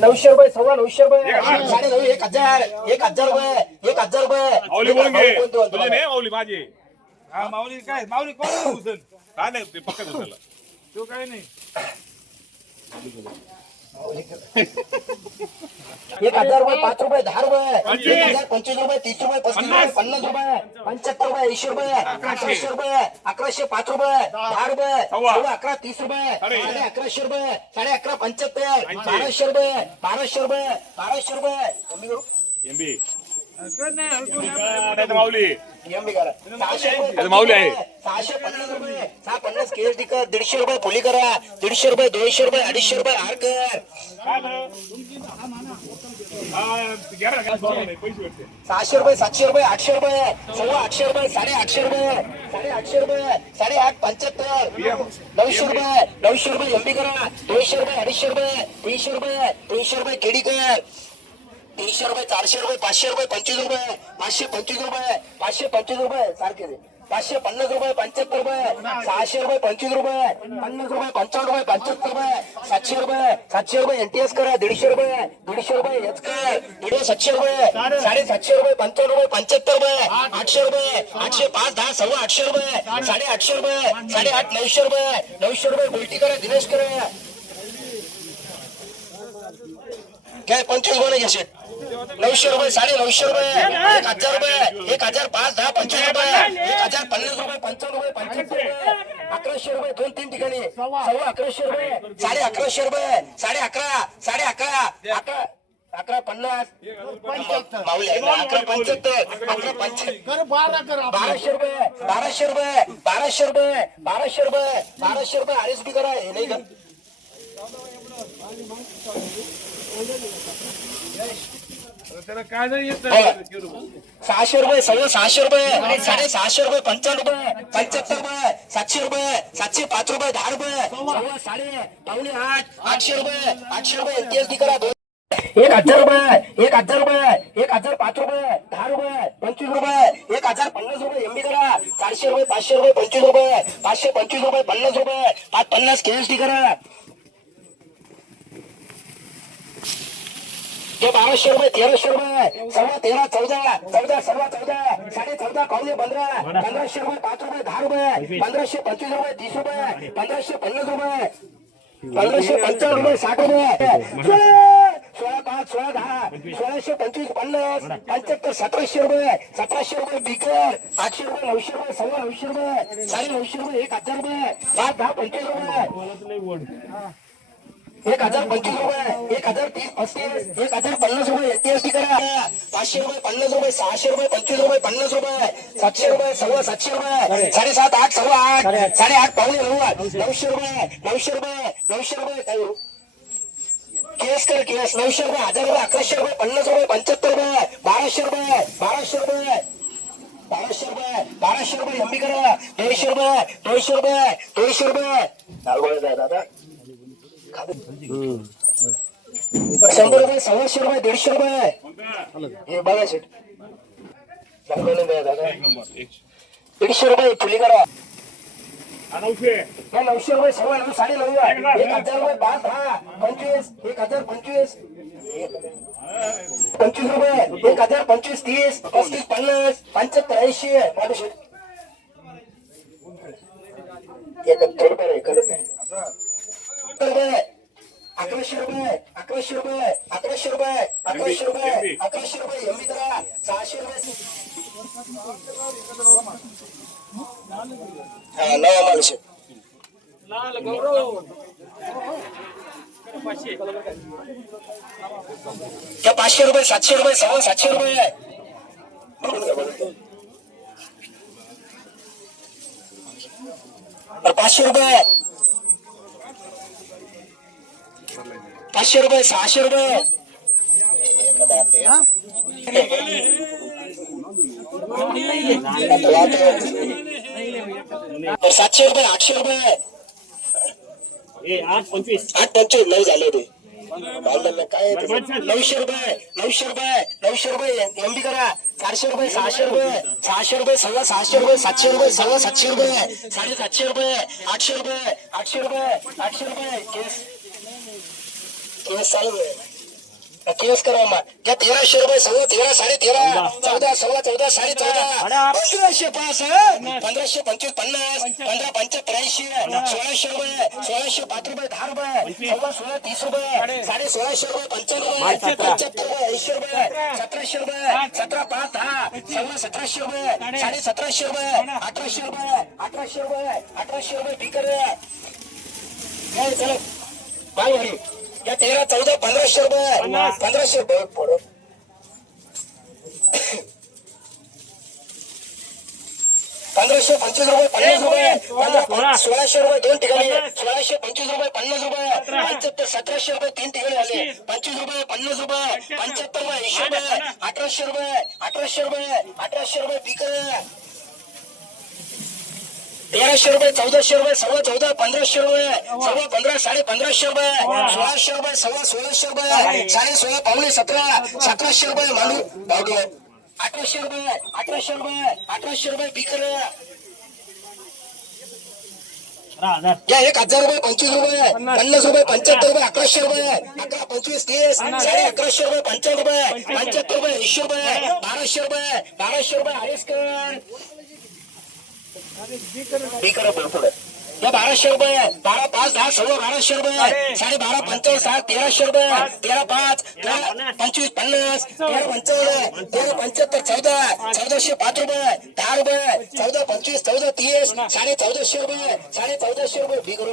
900 रुपये, 900 रुपये, 9.5, 1000, 1000 रुपये, 1000 रुपये. माऊली बोलून घे. कोण तुझे नाही माऊली माझी. हा माऊली काय माऊली कोण उचल काय नाही ते पक्का तुझ्याला. तो काय नाही 1000 रुपये, 5 रुपये, 10 रुपये, 1000, 25 रुपये, 30 रुपये, 35 रुपये, 50 रुपये, 75 रुपये, 80 रुपये, 1100 रुपये, 1100, 5 रुपये, 10 रुपये, 11, 30 रुपये, 1100 रुपये, 11.5, 75, 1200 रुपये, 1200 रुपये, 1200 रुपये. कमी करू? एमबी कर नाही हलकून नाही तर माऊली. एमबी करा. 600 रुपये, त्याचं माऊली आहे. 650 रुपये, 650 केएसडी कर, 150 रुपये पोली करा, 150 रुपये, 200 रुपये, 250 रुपये हार कर. काय झालं? हा, घ्या ना, काय नाही, पैसे भेटते. 600 रुपये, 700 रुपये, 800 रुपये, 850 रुपये, 850 रुपये, 850 रुपये, 8.5, 75, 900 रुपये, 900 रुपये एमबी करा, 200 रुपये, 250 रुपये, 300 रुपये, 300 रुपये केडी कर, 300 रुपये, 400 रुपये, 500 रुपये, 25 रुपये, 525 रुपये, 525 रुपये सारखे दे. 550 रुपये, 75 रुपये, 600 रुपये, 25 रुपये, 50 रुपये, 55 रुपये, 75 रुपये, 700 रुपये, 700 रुपये एनटीएस करा, 150 रुपये, 150 रुपये हेच कर, 700 रुपये, 750 रुपये, 55 रुपये, 75 रुपये, 800 रुपये, 800, 5, 10, 850 रुपये, 850 रुपये, 8.5, 900 रुपये, 900 रुपये गोल्टी करा, दिनेश करा. काय 25 बोले घ्यायचे 900 रुपये, 950 रुपये, 1000 रुपये, 1000, 5, 10, 25 रुपये, 1000, 50 रुपये, 55 रुपये, 75 रुपये, 1100 रुपये, 2-3 ठिकाणी 1150 रुपये, 1150 रुपये, 11.5, 11, 50, माऊली 11, 75, 11, 75, 1200 रुपये, 1200 रुपये, 1200 रुपये, 1200 रुपये, 1200 रुपये आरएसबी करा. हे नाही का त्याला काय नाही येत 600 रुपये, 600 रुपये, 650 रुपये, 55 रुपये, 75 रुपये, 700 रुपये, 705 रुपये, 10 रुपये, 7.5, 800 रुपये, 800 रुपये एनटीएसडी करा. 1000 रुपये, 1000 रुपये, 1005 रुपये, 10 रुपये, 25 रुपये, 1050 रुपये एमबी करा. 400 रुपये, 500 रुपये, 25 रुपये, 525 रुपये, 50 रुपये, 550 केएसडी करा. 1200 रुपये, 1300 रुपये, 13, 14, 14, 14, 14, 14, 15, 1500 रुपये, 5 रुपये, 10 रुपये, 1525 रुपये, 30 रुपये, 1550 रुपये, 1555 रुपये, 60 रुपये, 16, 5, 16, 10, 1625, 50, 75, 1700 रुपये, 1700 रुपये बिकर, 800 रुपये, 900 रुपये, 900 रुपये, 950 रुपये, 1000 रुपये, 5, 10, 25 रुपये, 1025 रुपये, 1030, 35, 1050 रुपये एटीएसडी करा. 500 रुपये, 50 रुपये, 600 रुपये, 25 रुपये, 50 रुपये, 700 रुपये, 700 रुपये, 7.5, 8, 8, 8.5, 9, 900 रुपये, 900 रुपये, 900 रुपये काय केस कर केस. 900 रुपये, 1000 रुपये, 1100 रुपये, 50 रुपये, 75 रुपये, 1200 रुपये, 1200 रुपये, 1200 रुपये, 1200 रुपये एमबी करा. 200 रुपये, 200 रुपये, 200 रुपये दादा 100 रुपये, 100 रुपये, 150 रुपये हे बघा शेट दादा 150 रुपये फुली करा. 900 रुपये, 900, 9.5, 1000 रुपये, 5, 10, 25, 1000, 25, 25 रुपये, 1000, 25, 30, 35, 50, 75, 80 माझं शेट 71 रुपये 1100 रुपये, 1100 रुपये, 1100 रुपये, 1100 रुपये, 1100 रुपये एमबी करा. 600 रुपये हा नवा माल शेट लाल गौरव क्या 500 रुपये, 700 रुपये, 700 रुपये 500 रुपये, 500 रुपये, 600 रुपये 700 रुपये, 800 रुपये 825 नाही झाले ते काय 900 रुपये, 900 रुपये, 900 रुपये एमबी करा. 400 रुपये, 600 रुपये, 600 रुपये, 600 रुपये, 700 रुपये, 700 रुपये, 750 रुपये, 800 रुपये, 800 रुपये, 800 रुपये केस केस चालू आहे. केस करा मग त्या 1300 रुपये सव्वा 13 13.5 14 सव्वा 14 14.5 1505 1525 50 15 85 1600 रुपये 1605 रुपये 10 रुपये सव्वा 16 30 रुपये 1650 रुपये 55 रुपये 75 रुपये 80 रुपये 1700 रुपये 17 5 10 सव्वा 1700 रुपये 1750 रुपये 1800 रुपये 1800 रुपये ठीक आहे काय चला काय भारी या 13 14 1500 रुपये 1500 रुपये पडो 1525 रुपये 50 रुपये 1600 रुपये दोन ठिकाणी 1625 रुपये 50 रुपये 75 1700 रुपये तीन ठिकाणी आले 25 रुपये 50 रुपये 75 रुपये 80 रुपये 1800 रुपये 1800 रुपये बिकर 1300 रुपये 1400 रुपये सव्वा 14 1500 रुपये सव्वा 15 1550 रुपये 1600 रुपये सव्वा 1600 रुपये 16.5 पावणे 17 1700 रुपये मांडू बावडू 1800 रुपये बिकर या 1000 रुपये 25 रुपये 50 रुपये 75 रुपये 1100 रुपये 11 25 30 1100 रुपये 55 रुपये 75 रुपये 80 रुपये 1200 रुपये आरेसकर बिकर पुढे या 1200 रुपये 12 5 10 सव्वा 1200 रुपये 12.5 55 7 1300 रुपये 13 5 25 50 13 55 13 75 14 1405 रुपये 10 रुपये 14 25 14 30 14.5 रुपये 14.5 रुपये बिकर